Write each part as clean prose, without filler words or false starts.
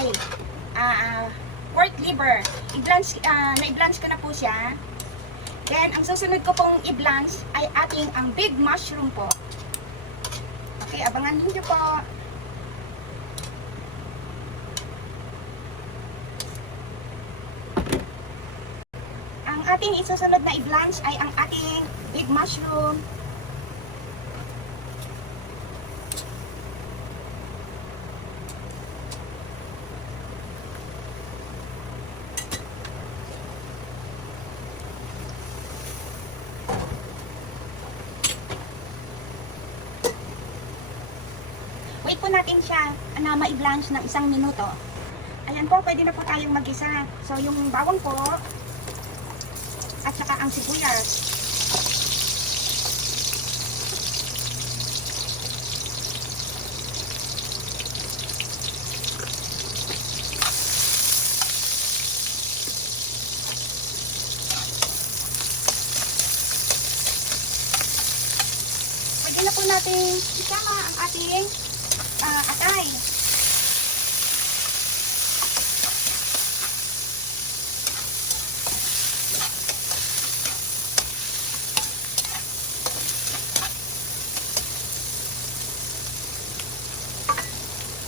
thigh, pork liver. Na-i-blanch ko na po siya. Then, ang susunod ko pong i-blanch ay ating ang big mushroom po. Okay, abangan niyo po. Ang ating isusunod na i-blanch ay ang ating big mushroom. Wait po natin siya na ma-blanch ng 1 minuto. Ayan po, pwede na po tayong mag-isa. So, yung bawang po, at saka ang sibuyas. Pwede na po natin isama ang ating atay.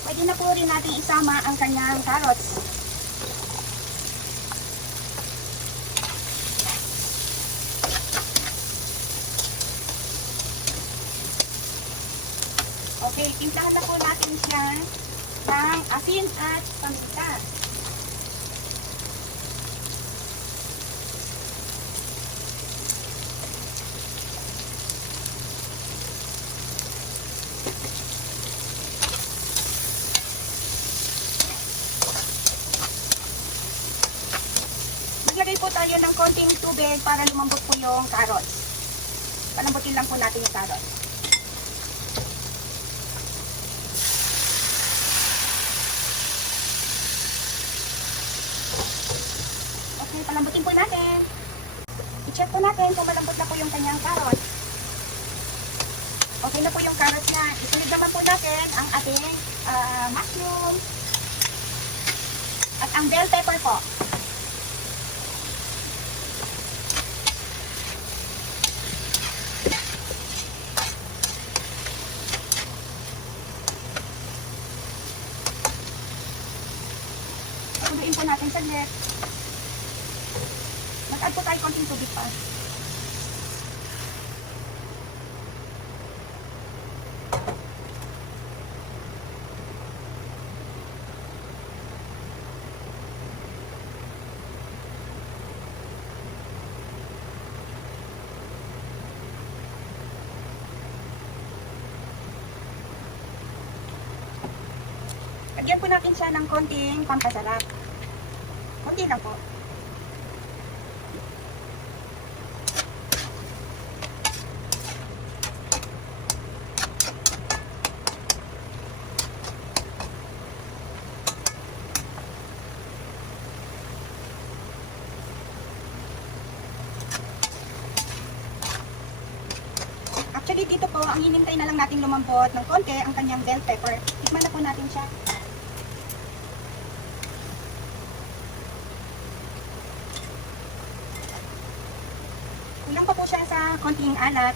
Pwede na po rin natin isama ang kanyang carrots. Okay, timplahan na po natin siya ng asin at paminta. Maglagay po tayo ng konting tubig para lumambot po yung carrots. Palambutin lang po natin yung carrots. Okay, palambutin po natin. I-check po natin kung malambot na po yung kanyang carrots. Okay na po yung carrots niya. Isunod naman po natin ang ating mushroom at ang bell pepper po. Paguluin po natin saglit. Mag-add po tayo konting tubig pa. Lagyan po natin siya ng konting pampasarap. Konti lang po. Actually, dito po, ang hinintay na lang natin lumambot ng konti ang kanyang bell pepper. Tikman na po natin siya. Kulang pa po siya sa konting alat.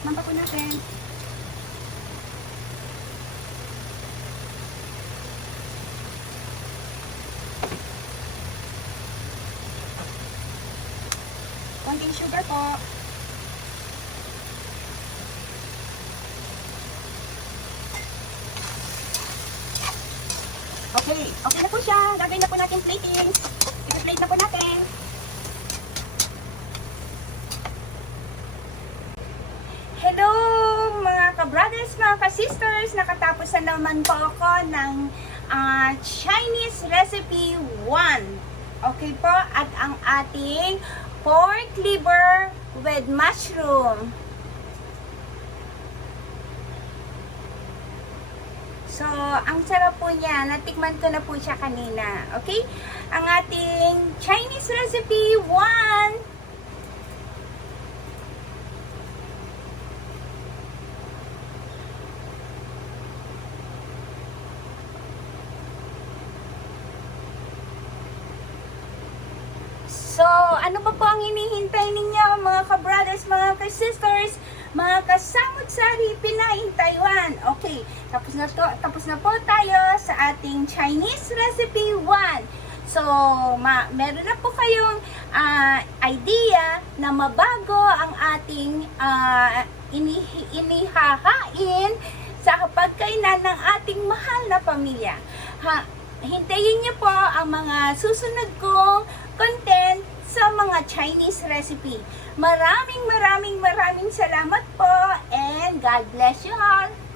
Mamba po natin. Konting sugar po. Okay, okay na po siya. Gagawin na po natin plating. I-plate na po natin. Hello mga ka-brothers, mga ka-sisters. Nakatapos na naman po ako ng Chinese recipe 1. Okay po, at ang ating pork liver with mushroom. So, ang sarap po niya. Natikman ko na po siya kanina. Okay? Ang ating Chinese recipe 1. So, ano pa po ang hinihintay ninyo mga ka-brothers, mga ka-sisters, mga kasamut-sari, Pinay, Taiwan? Okay, tapos na po tayo sa ating Chinese recipe 1. So, meron na po kayong idea na mabago ang ating inihahain sa kapagkainan ng ating mahal na pamilya. Hintayin niyo po ang mga susunod kong content sa mga Chinese recipe. Maraming salamat po and God bless you all!